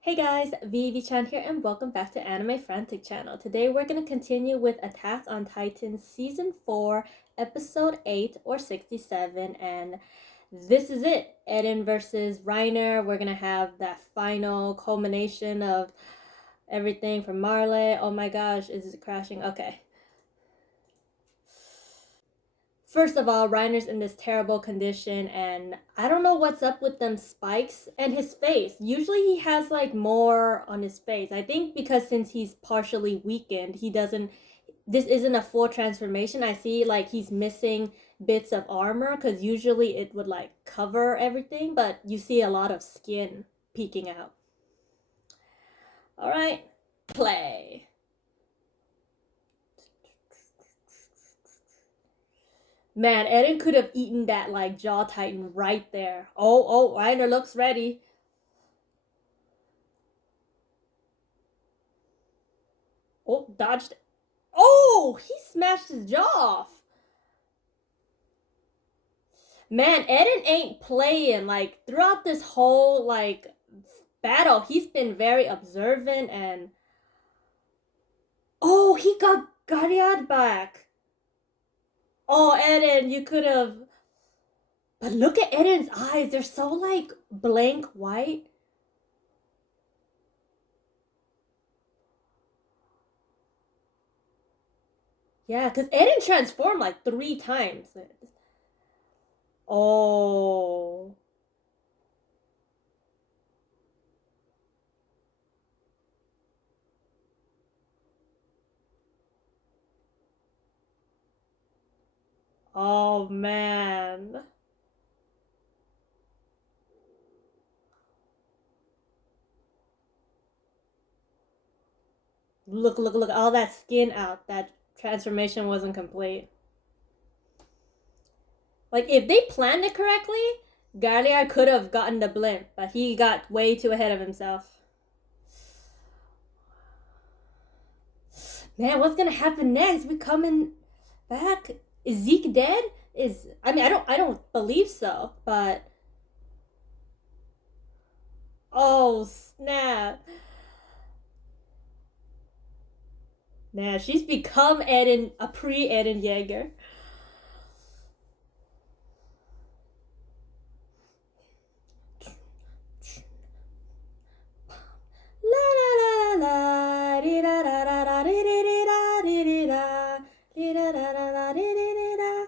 Hey guys, Vivi-chan here and welcome back to Anime Frantic Channel. Today we're going to continue with Attack on Titan Season 4, Episode 8 or 67, and this is it. Eren versus Reiner. We're going to have that final culmination of everything from Marley. Oh my gosh, is it crashing? Okay. First of all, Reiner's in this terrible condition, and I don't know what's up with them spikes and his face. Usually, he has like more on his face. I think because since he's partially weakened, he doesn't. This isn't a full transformation. I see like he's missing bits of armor because usually it would like cover everything, but you see a lot of skin peeking out. All right, play. Man, Eren could have eaten that like jaw titan right there. Oh, Reiner looks ready. Oh, dodged. Oh, he smashed his jaw off. Man, Eren ain't playing. Like throughout this whole like battle, he's been very observant and oh, he got Gariad back. Oh, Eren, you could have. But look at Eren's eyes. They're so like blank white. Yeah, because Eren transformed like 3 times. Oh. Oh man. Look, all that skin out. That transformation wasn't complete. Like, if they planned it correctly, Galliard could have gotten the blimp, but he got way too ahead of himself. Man, what's gonna happen next? We coming back? Is Zeke dead? I don't believe so, but oh snap. Nah, she's become Eren, a pre-Eren Jaeger. La la la la di da da da da di di di da di di da di da da da da di di di da.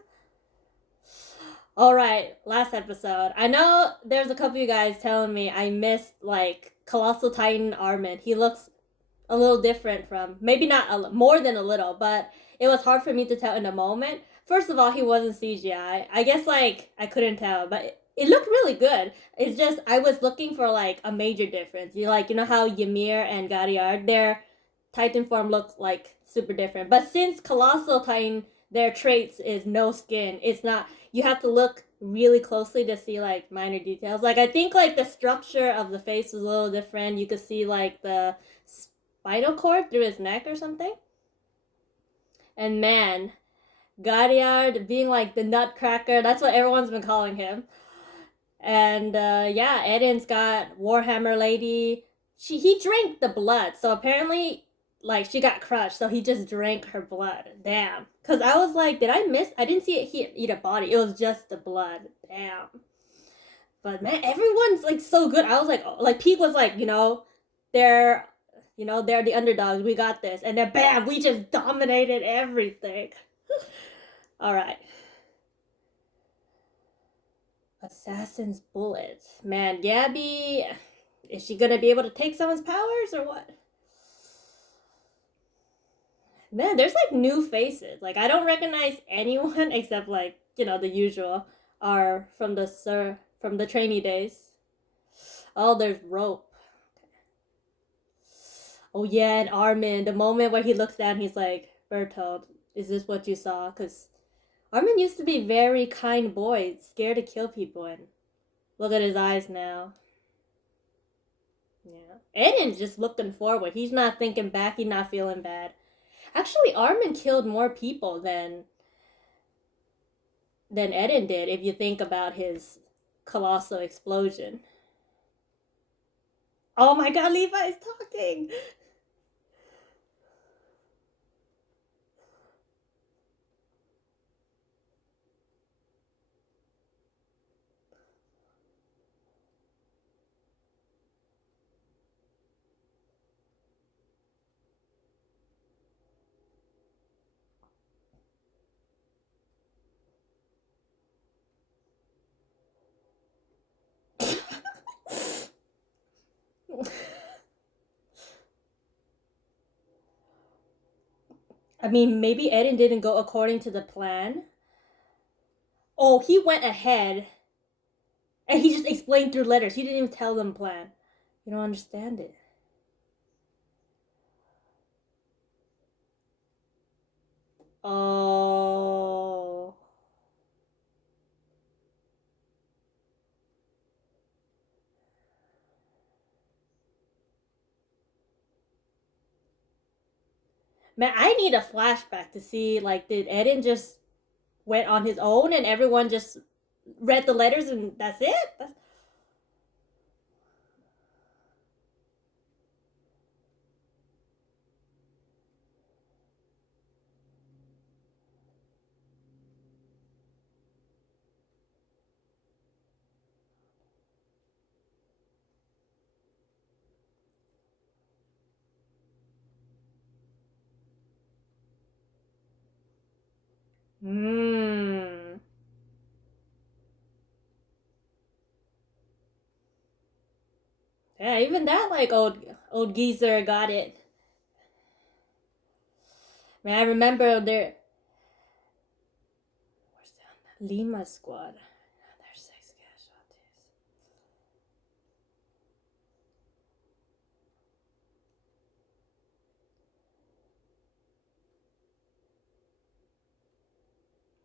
All right, last episode. I know there's a couple of you guys telling me I missed like Colossal Titan Armin. He looks a little different from maybe not more than a little, but it was hard for me to tell in the moment. First of all, he wasn't CGI. I guess like I couldn't tell, but it looked really good. It's just I was looking for like a major difference. You know how Ymir and Gariard, their Titan form looks like super different. But since Colossal Titan, their traits is no skin. It's not. You have to look really closely to see like minor details. Like I think like the structure of the face was a little different. You could see like the spinal cord through his neck or something. And man, Gariard being like the nutcracker, that's what everyone's been calling him. And yeah, Eden's got Warhammer Lady. He drank the blood, so apparently like she got crushed, so he just drank her blood. Damn. Cause I was like, did I miss? I didn't see it eat a body. It was just the blood. Damn. But man, everyone's like so good. I was like Pete was like, they're, they're the underdogs. We got this, and then bam, we just dominated everything. All right. Assassin's bullet. Man, Gabi, is she gonna be able to take someone's powers or what? Man, there's like new faces. Like I don't recognize anyone except like the usual are from the trainee days. Oh, there's rope. Oh yeah, and Armin. The moment where he looks down, he's like, "Bertold, is this what you saw?" Because Armin used to be very kind boy, scared to kill people, and look at his eyes now. Yeah, Eden's just looking forward. He's not thinking back. He's not feeling bad. Actually, Armin killed more people than Eden did. If you think about his colossal explosion. Oh my god, Levi is talking. I mean, maybe Eren didn't go according to the plan. Oh, he went ahead and he just explained through letters. He didn't even tell them plan. You don't understand it. Oh. Man, I need a flashback to see, like, did Eren just went on his own and everyone just read the letters and that's it? That's... Hmm. Yeah, even that, like, old geezer got it. Man, I remember there. Where's that? Lima squad. There's 6 casualties.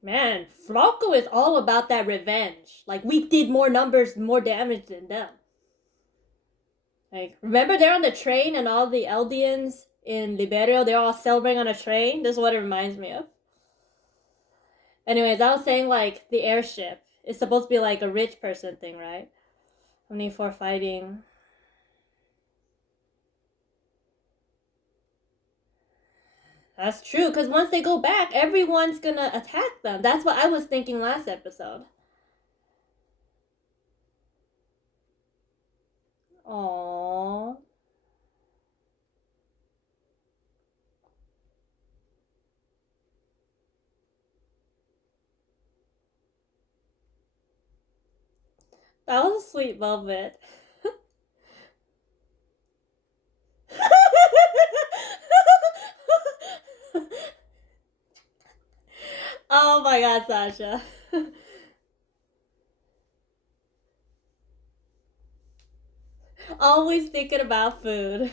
Man, Flocko is all about that revenge. Like, we did more numbers, more damage than them. Like, remember they're on the train and all the Eldians in Liberio, they're all celebrating on a train? This is what it reminds me of. Anyways, I was saying, like, the airship is supposed to be like a rich person thing, right? Only for fighting. That's true, because once they go back, everyone's gonna attack them. That's what I was thinking last episode. Aww. That was a sweet moment. Oh my god, Sasha. Always thinking about food.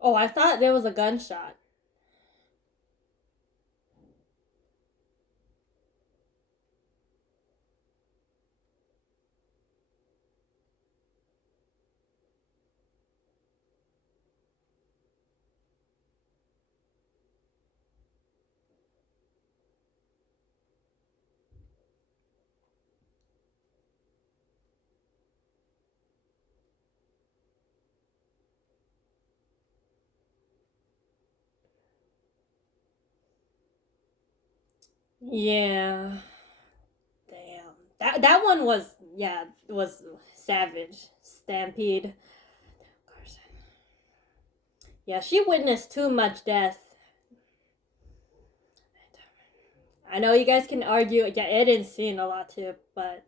Oh, I thought there was a gunshot. Yeah. Damn. That one was, yeah, was savage. Stampede. Yeah, she witnessed too much death. I know you guys can argue. Yeah, Eden's seen a lot too, but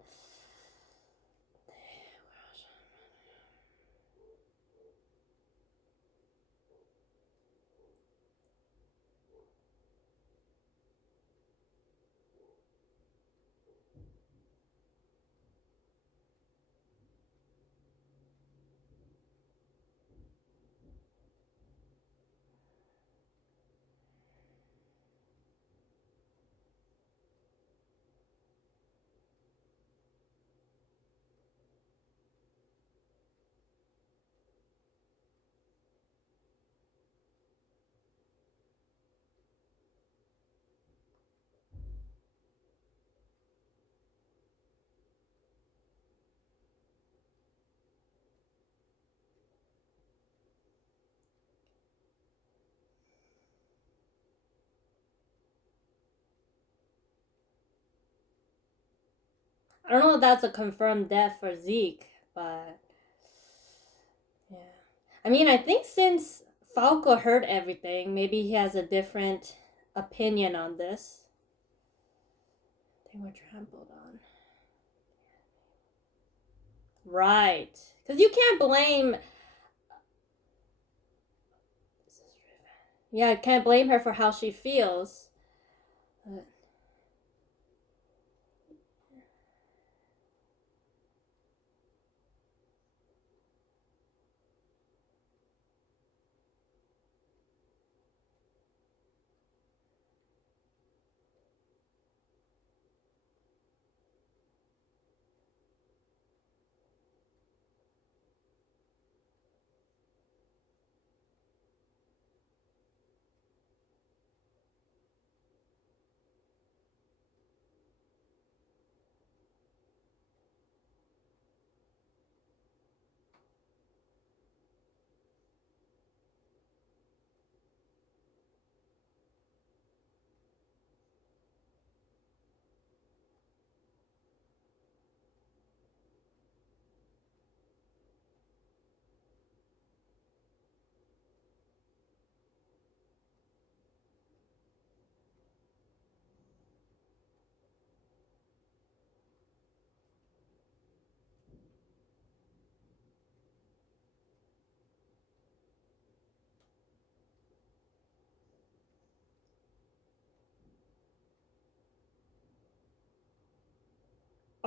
I don't know if that's a confirmed death for Zeke, but yeah. I mean, I think since Falco heard everything, maybe he has a different opinion on this. They were trampled on. Right. Because you can't blame. Yeah, I can't blame her for how she feels.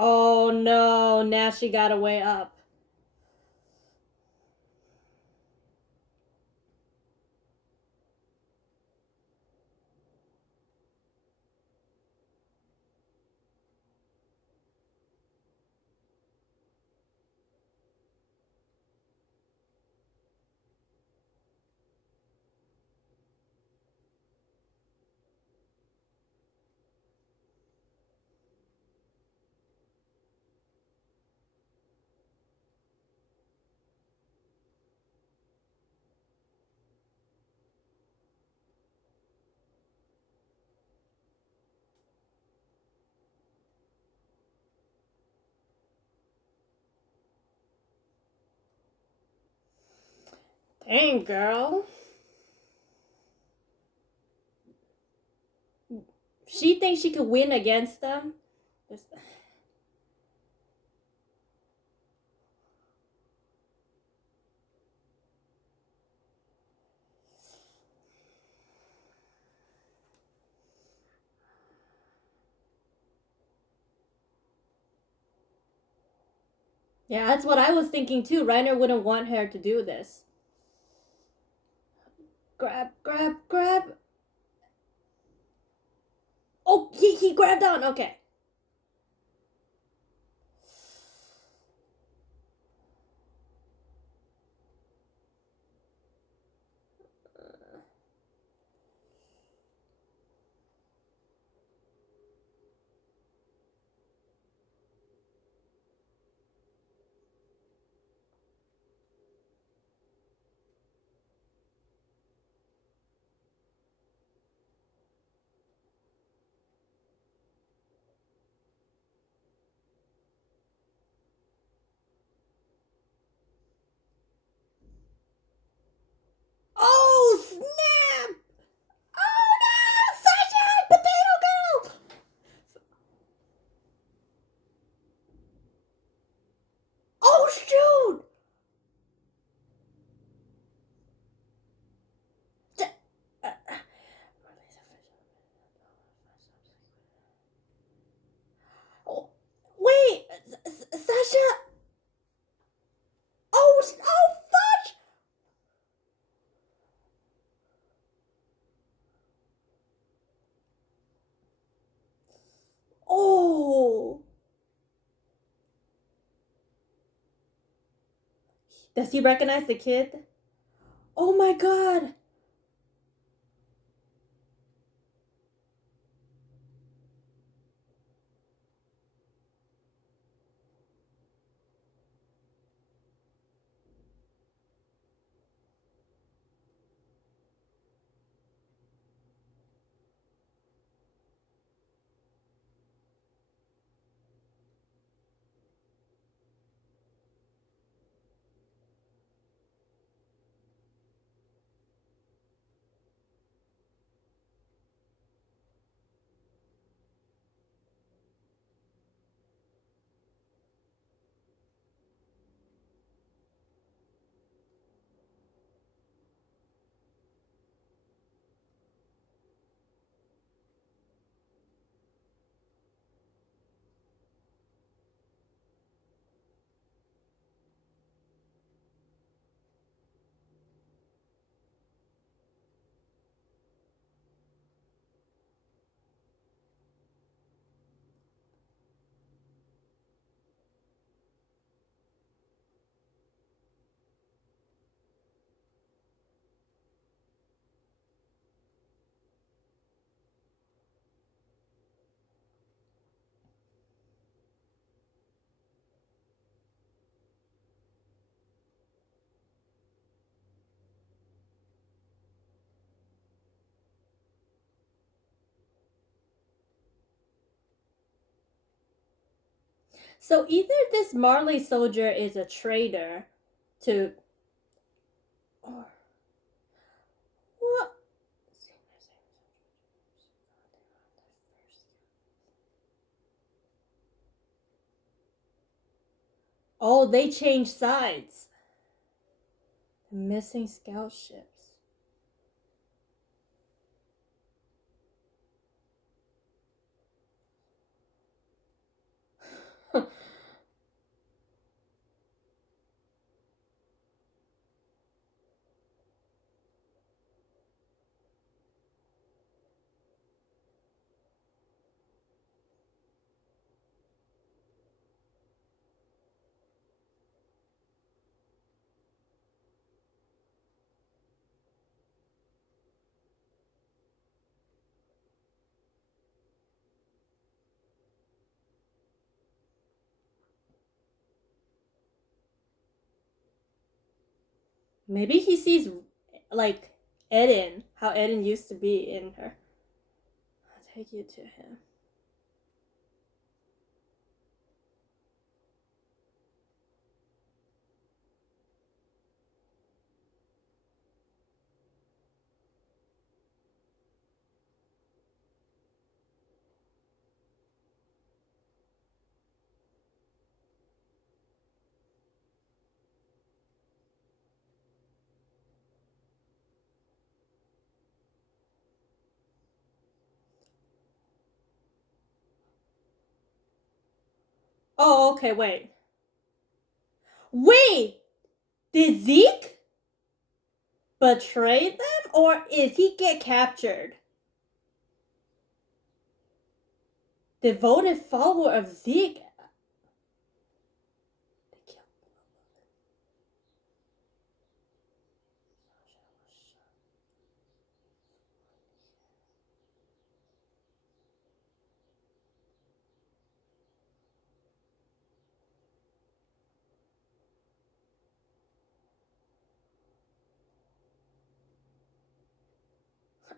Oh no, now she got a way up. Dang, girl. She thinks she could win against them? Yeah, that's what I was thinking too. Reiner wouldn't want her to do this. Grab, grab, grab. Oh, he grabbed on. Okay. Oh, snap! Oh no! Sasha! Potato Girl! Oh shoot! Oh, wait! Sasha! Oh, oh, fudge! Oh! Does he recognize the kid? Oh my god! So either this Marley soldier is a traitor to, or what? Oh, they changed sides. The missing scout ships. Maybe he sees like Eren, how Eren used to be in her. I'll take you to him. Oh, okay, wait. Wait! Did Zeke betray them or did he get captured? Devoted follower of Zeke.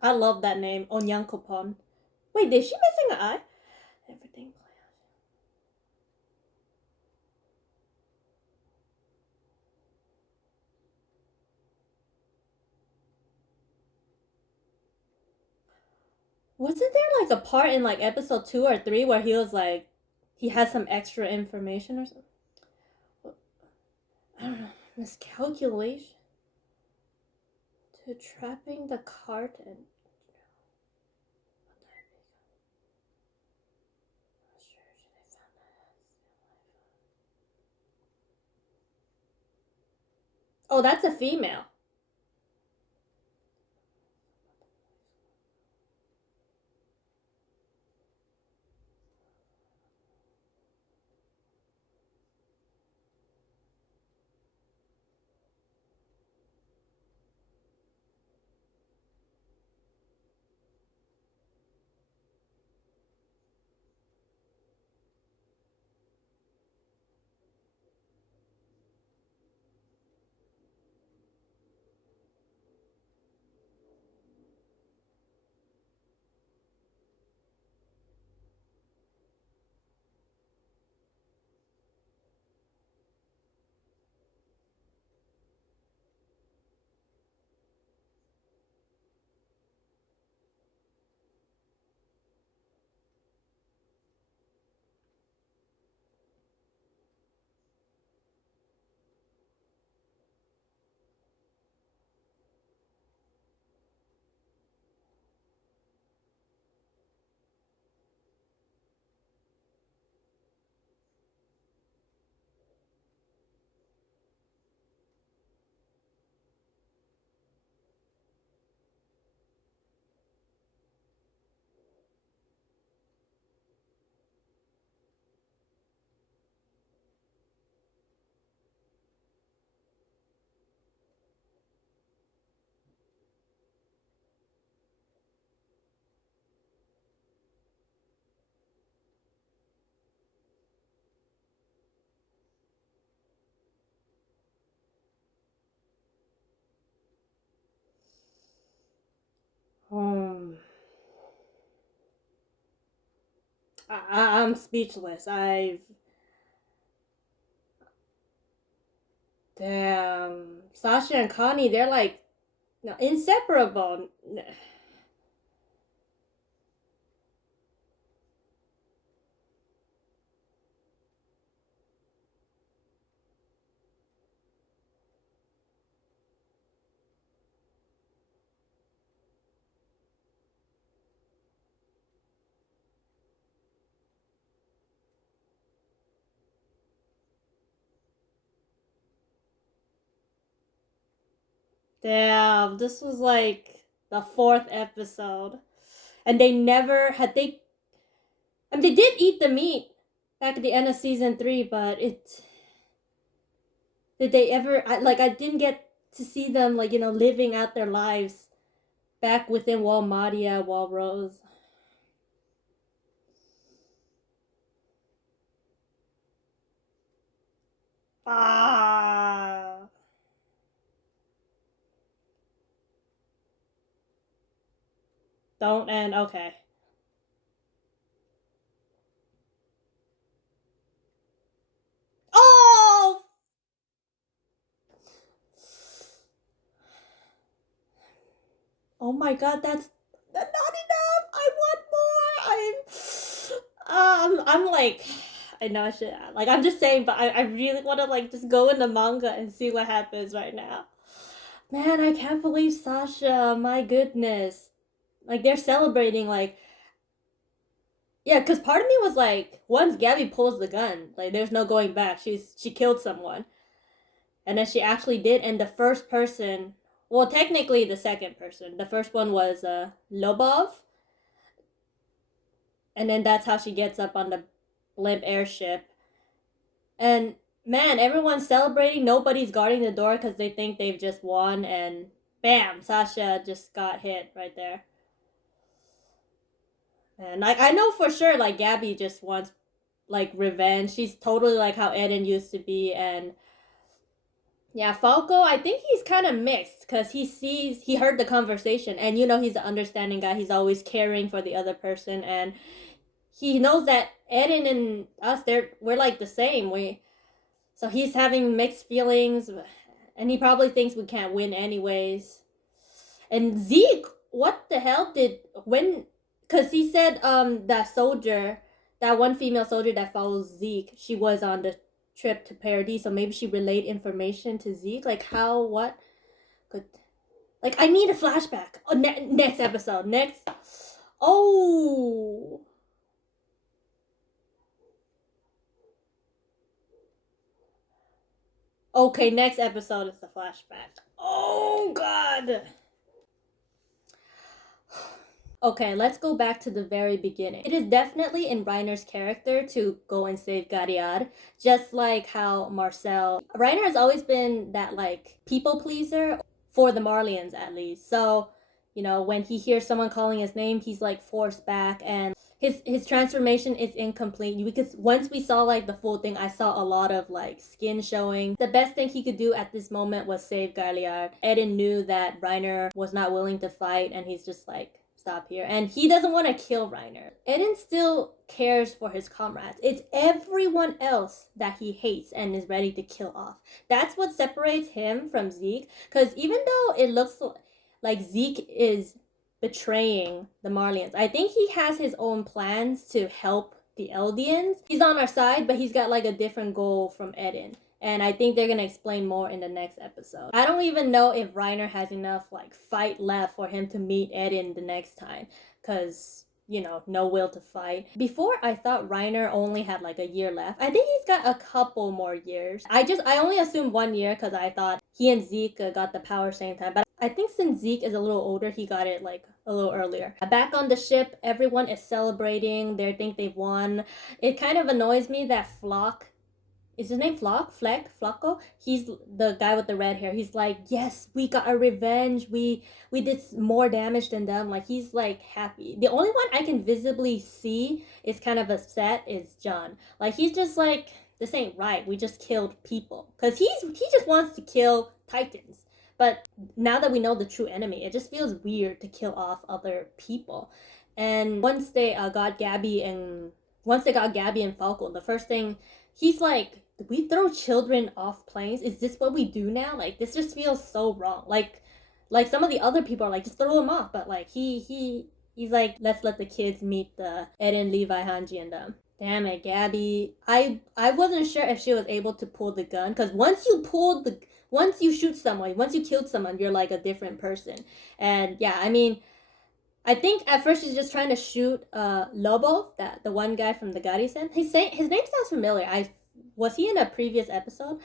I love that name, Onyankopon. Wait, is she missing an eye? Everything. Wasn't there like a part in like episode 2 or 3 where he was like, he has some extra information or something? I don't know. Miscalculation to trapping the cart and. Oh, that's a female. Um, I'm speechless. I've Damn. Sasha and Connie, they're like inseparable. Damn, this was like the fourth episode. And they never had they I mean they did eat the meat back at the end of season 3, but it did they ever I didn't get to see them like, living out their lives back within Wall Madia, Wall Rose. Ah. Don't end. Okay. Oh! Oh my god, that's not enough. I want more. I'm like, I know I should like. I'm just saying, but I really want to like just go in the manga and see what happens right now. Man, I can't believe Sasha. My goodness, like they're celebrating. Like, yeah, because part of me was like, once Gabby pulls the gun, like there's no going back. She killed someone, and then she actually did. And the first person, well, technically the second person. The first one was Lobov, and then that's how she gets up on the blimp airship. And man, everyone's celebrating. Nobody's guarding the door because they think they've just won. And bam, Sasha just got hit right there. And like I know for sure, like Gabi just wants like revenge. She's totally like how Eren used to be. And yeah, Falco, I think he's kind of mixed because he heard the conversation, and he's an understanding guy. He's always caring for the other person, and he knows that Eren and us, we're like the same. So he's having mixed feelings, and he probably thinks we can't win anyways. And Zeke, what the hell because he said that soldier, that one female soldier that follows Zeke, she was on the trip to Paradis, so maybe she relayed information to Zeke. Like how, what could, like I need a flashback. Oh, next episode, next. Oh. Okay, next episode is the flashback. Oh god. Okay, let's go back to the very beginning. It is definitely in Reiner's character to go and save Gariad, just like how Marcel. Reiner has always been that like people pleaser for the Marlians at least. So, when he hears someone calling his name, he's like forced back, and his transformation is incomplete because once we saw like the full thing, I saw a lot of like skin showing. The best thing he could do at this moment was save Galliard. Eren knew that Reiner was not willing to fight, and he's just like, stop here. And he doesn't want to kill Reiner. Eren still cares for his comrades. It's everyone else that he hates and is ready to kill off. That's what separates him from Zeke. Because even though it looks like Zeke is betraying the Marlians, I think he has his own plans to help the Eldians. He's on our side, but he's got like a different goal from Eren. And I think they're gonna explain more in the next episode. I don't even know if Reiner has enough like fight left for him to meet Eren the next time, cause no will to fight. Before I thought Reiner only had like a year left. I think he's got a couple more years. I only assumed 1 year because I thought he and Zeke got the power same time. But I think since Zeke is a little older, he got it like a little earlier. Back on the ship, everyone is celebrating. They think they've won. It kind of annoys me that Flock, is his name Flacco? He's the guy with the red hair. He's like, yes, we got our revenge. We did more damage than them. Like he's like happy. The only one I can visibly see is kind of upset is John. Like he's just like, this ain't right. We just killed people. Cause he just wants to kill Titans. But now that we know the true enemy, it just feels weird to kill off other people. And once they got Gabi and Falco, the first thing he's like, we throw children off planes? Is this what we do now? Like, this just feels so wrong. Like some of the other people are like, just throw them off. But like, he's like, let's let the kids meet the Eren, Levi, Hanji, and them. Damn it, Gabi. I wasn't sure if she was able to pull the gun, because once you shoot someone, once you killed someone, you're like a different person. And yeah, I mean, I think at first she's just trying to shoot Lobo, that the one guy from the Garrison. His name sounds familiar. Was he in a previous episode?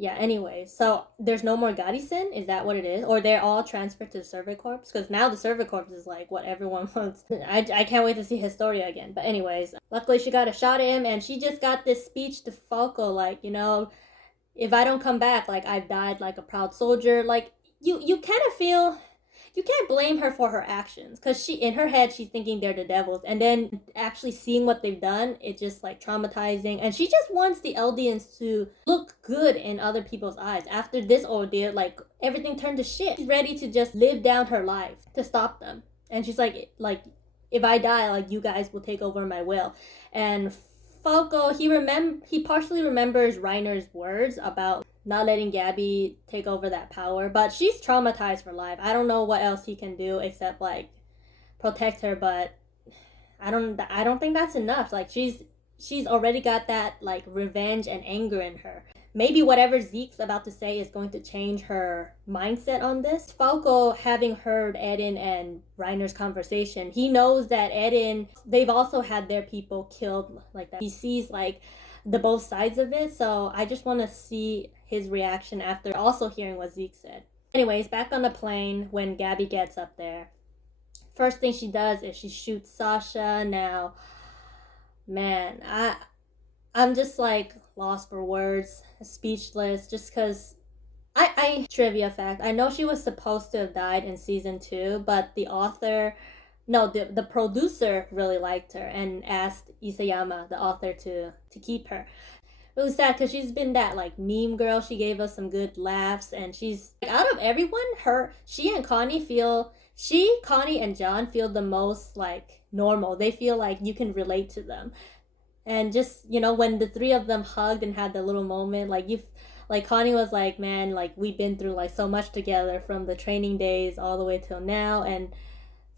Yeah, anyway, so there's no more Garrison? Is that what it is? Or they're all transferred to the Survey Corps? Because now the Survey Corps is like what everyone wants. I can't wait to see Historia again. But anyways, luckily she got a shot at him, and she just got this speech to Falco, like, if I don't come back, like, I've died like a proud soldier. Like, you kind of feel you can't blame her for her actions, because she, in her head, she's thinking they're the devils, and then actually seeing what they've done, it's just like traumatizing. And she just wants the Eldians to look good in other people's eyes. After this ordeal, like, everything turned to shit. She's ready to just live down her life to stop them. And she's like, if I die, like, you guys will take over my will. And Falco, he partially remembers Reiner's words about not letting Gabi take over that power, but she's traumatized for life. I don't know what else he can do except like protect her, but I don't think that's enough. Like, she's already got that like revenge and anger in her. Maybe whatever Zeke's about to say is going to change her mindset on this. Falco, having heard Eren and Reiner's conversation, he knows that they've also had their people killed like that. He sees like the both sides of it, so I just want to see his reaction after also hearing what Zeke said. Anyways, back on the plane when Gabi gets up there, first thing she does is she shoots Sasha. Now, man, I'm just like lost for words, speechless, just because I trivia fact, I know she was supposed to have died in season 2, but the producer really liked her and asked Isayama, the author, to keep her. Really sad, because she's been that like meme girl. She gave us some good laughs, and she's like, out of everyone, Connie and John feel the most like normal. They feel like you can relate to them. And just, when the three of them hugged and had the little moment, like Connie was like, man, like, we've been through like so much together from the training days all the way till now. And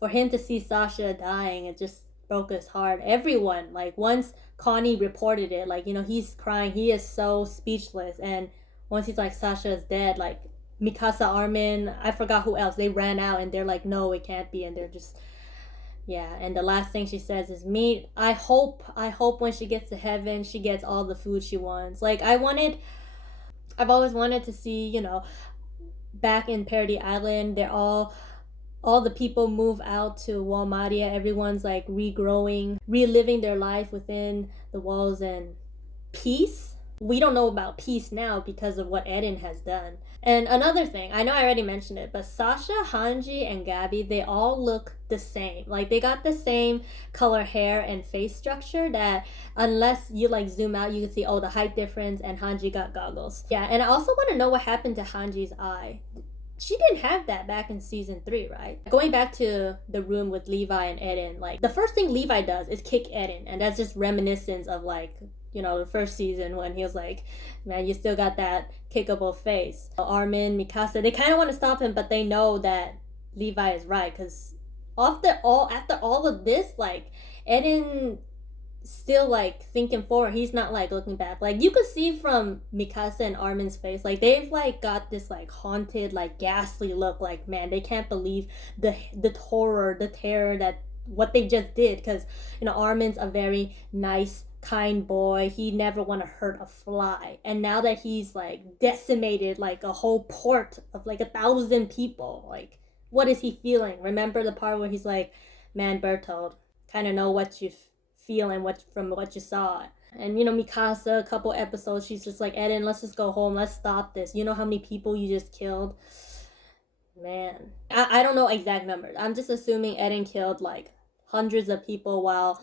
for him to see Sasha dying, it just broke his heart. Everyone, like, once Connie reported it, like, he's crying. He is so speechless. And once he's like, Sasha is dead, like, Mikasa, Armin, I forgot who else, they ran out and they're like, no, it can't be. And they're just, yeah. And the last thing she says is, me, I hope when she gets to heaven, she gets all the food she wants. Like, I've always wanted to see, back in Paradise Island, they're all the people move out to Walmaria. Everyone's like regrowing, reliving their life within the walls, and peace. We don't know about peace now because of what Eren has done. And another thing, I know I already mentioned it, but Sasha, Hanji, and Gabi, they all look the same. Like, they got the same color hair and face structure that, unless you like zoom out, you can see, the height difference, and Hanji got goggles. Yeah, and I also want to know what happened to Hanji's eye. She didn't have that back in season 3, right? Going back to the room with Levi and Eren, like, the first thing Levi does is kick Eren, and that's just reminiscence of like, the first season when he was like, man, you still got that kickable face. Armin, Mikasa, they kind of want to stop him, but they know that Levi is right, because after all of this, like, Eren still like thinking forward. He's not like looking back. Like, you could see from Mikasa and Armin's face, like, they've like got this like haunted, like ghastly look, like, man, they can't believe the horror, the terror that what they just did. Because Armin's a very nice, kind boy. He never want to hurt a fly, and now that he's like decimated like a whole port of like 1,000 people, like, what is he feeling? Remember the part where he's like, man, Bertold, kind of know what you feel and from what you saw. And Mikasa, a couple episodes, she's just like, Eren, let's just go home, let's stop this. You know how many people you just killed? Man, I don't know exact numbers. I'm just assuming Eren killed like hundreds of people while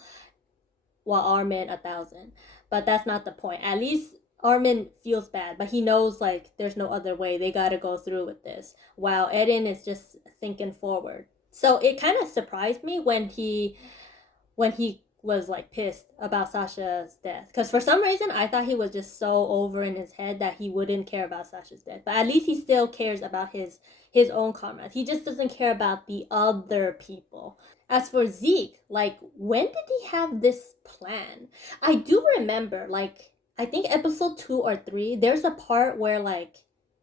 Armin 1,000. But that's not the point. At least Armin feels bad, but he knows like there's no other way. They gotta go through with this. While Eren is just thinking forward. So it kind of surprised me when he was like pissed about Sasha's death, because for some reason I thought he was just so over in his head that he wouldn't care about Sasha's death, but at least he still cares about his own comrades. He just doesn't care about the other people. As for Zeke, like, when did he have this plan? I do remember, like, I think episode 2 or 3, there's a part where like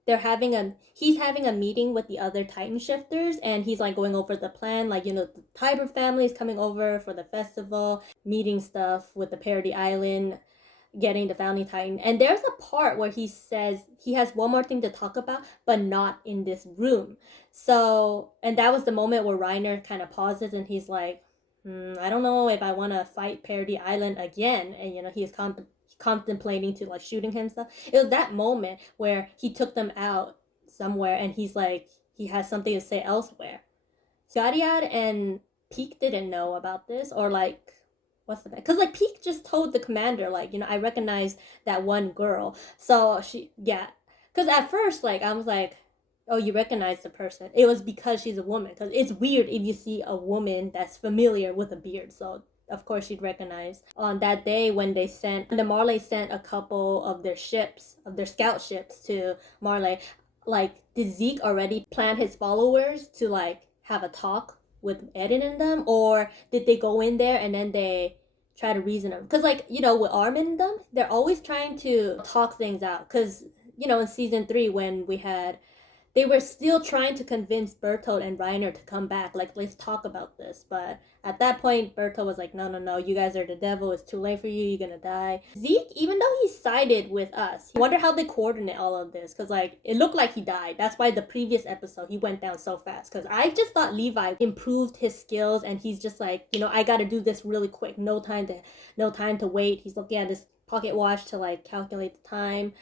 he's having a meeting with the other Titan shifters, and he's like going over the plan, like, the Tiber family is coming over for the festival, meeting stuff with the Parody Island, getting the founding Titan. And there's a part where he says he has one more thing to talk about, but not in this room. So, and that was the moment where Reiner kind of pauses and he's like, I don't know if I want to fight Parody Island again. And, he's contemplating to like shooting him stuff. It was that moment where he took them out somewhere and he's like, he has something to say elsewhere. Shariad and Peak didn't know about this, or like, what's the because like Peak just told the commander, like, I recognize that one girl. So because at first, like, I was like, oh, you recognize the person. It was because she's a woman, because it's weird if you see a woman that's familiar with a beard. So of course she'd recognize. On that day when the Marley sent a couple of their scout ships to Marley, like, did Zeke already plan his followers to like have a talk with Eren and them, or did they go in there and then they try to reason them? Because like, with Armin and them, they're always trying to talk things out, because in season 3 when they were still trying to convince Bertolt and Reiner to come back, like, let's talk about this. But at that point, Bertolt was like, no, you guys are the devil, it's too late for you, you're gonna die. Zeke, even though he sided with us, I wonder how they coordinate all of this, because like, it looked like he died. That's why the previous episode he went down so fast, because I just thought Levi improved his skills and he's just like, I gotta do this really quick, no time to wait. He's looking at his pocket watch to like calculate the time.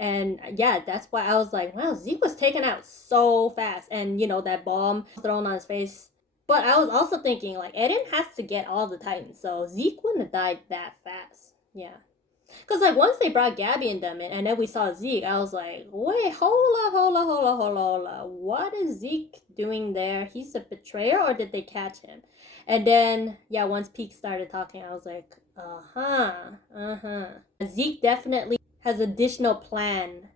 And yeah, that's why I was like, wow, Zeke was taken out so fast. And, that bomb thrown on his face. But I was also thinking, like, Eren has to get all the Titans. So Zeke wouldn't have died that fast. Yeah. Because, like, once they brought Gabi and them in, and then we saw Zeke, I was like, wait, hold on. What is Zeke doing there? He's a betrayer, or did they catch him? And then, yeah, once Peak started talking, I was like, Zeke definitely has additional plan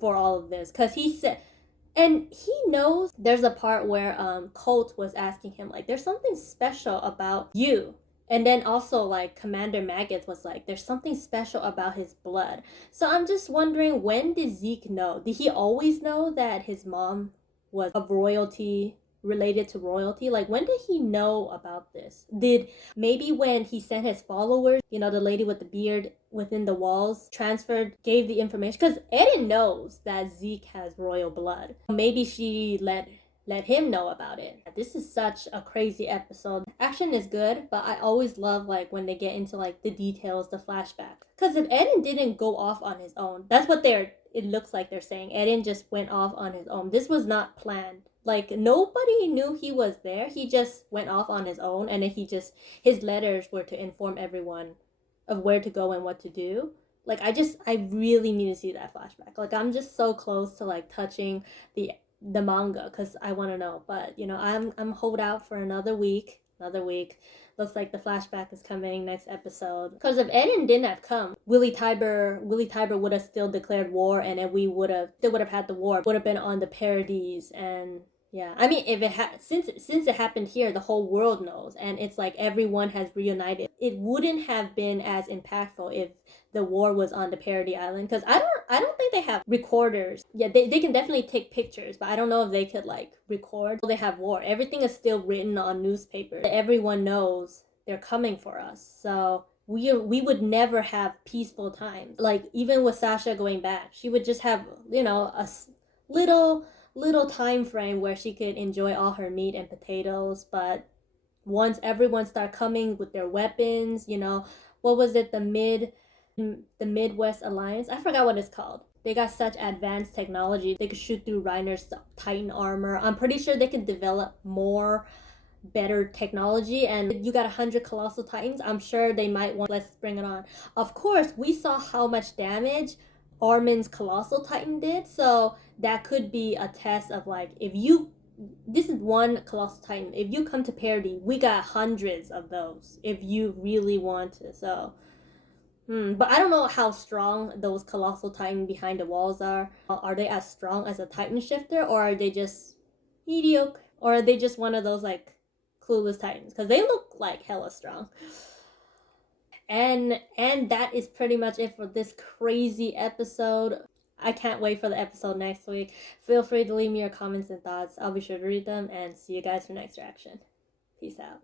for all of this, because he said, and he knows there's a part where Colt was asking him, like, there's something special about you. And then also, like, Commander Maggots was like, there's something special about his blood. So I'm just wondering, when did Zeke know? Did he always know that his mom was of royalty, related to royalty? Like, when did he know about this? Did maybe when he sent his followers, the lady with the beard within the walls, gave the information? Because Eren knows that Zeke has royal blood. Maybe she let him know about it. This is such a crazy episode. Action is good, but I always love like when they get into like the details, the flashback. Because if Eren didn't go off on his own, that's what it looks like they're saying. Eren just went off on his own. This was not planned. Like, nobody knew he was there. He just went off on his own, and then his letters were to inform everyone of where to go and what to do. Like, I really need to see that flashback. Like, I'm just so close to like touching the manga, because I want to know. But I'm hold out for another week. Looks like the flashback is coming next episode. Because if Eren didn't have come, Willie Tiber would have still declared war, and then we would have had the war. Would have been on the parodies. And yeah, I mean, if since it happened here, the whole world knows, and it's like everyone has reunited. It wouldn't have been as impactful if the war was on the Parody Island, because I don't think they have recorders. Yeah, they can definitely take pictures, but I don't know if they could like record. They have war. Everything is still written on newspaper. Everyone knows they're coming for us. So we would never have peaceful times. Like, even with Sasha going back, she would just have a little time frame where she could enjoy all her meat and potatoes. But once everyone start coming with their weapons, what was it, the Midwest Alliance? I forgot what it's called. They got such advanced technology. They could shoot through Reiner's Titan armor. I'm pretty sure they can develop more better technology, and you got 100 colossal Titans. I'm sure they might want, let's bring it on. Of course, we saw how much damage Armin's colossal Titan did, so that could be a test of like, if you this is one Colossal Titan. If you come to parody, we got hundreds of those if you really want to. So, but I don't know how strong those Colossal Titan behind the walls are. Are they as strong as a Titan Shifter, or are they just mediocre? Or are they just one of those like clueless Titans? Because they look like hella strong. And that is pretty much it for this crazy episode. I can't wait for the episode next week. Feel free to leave me your comments and thoughts. I'll be sure to read them and see you guys for next reaction. Peace out.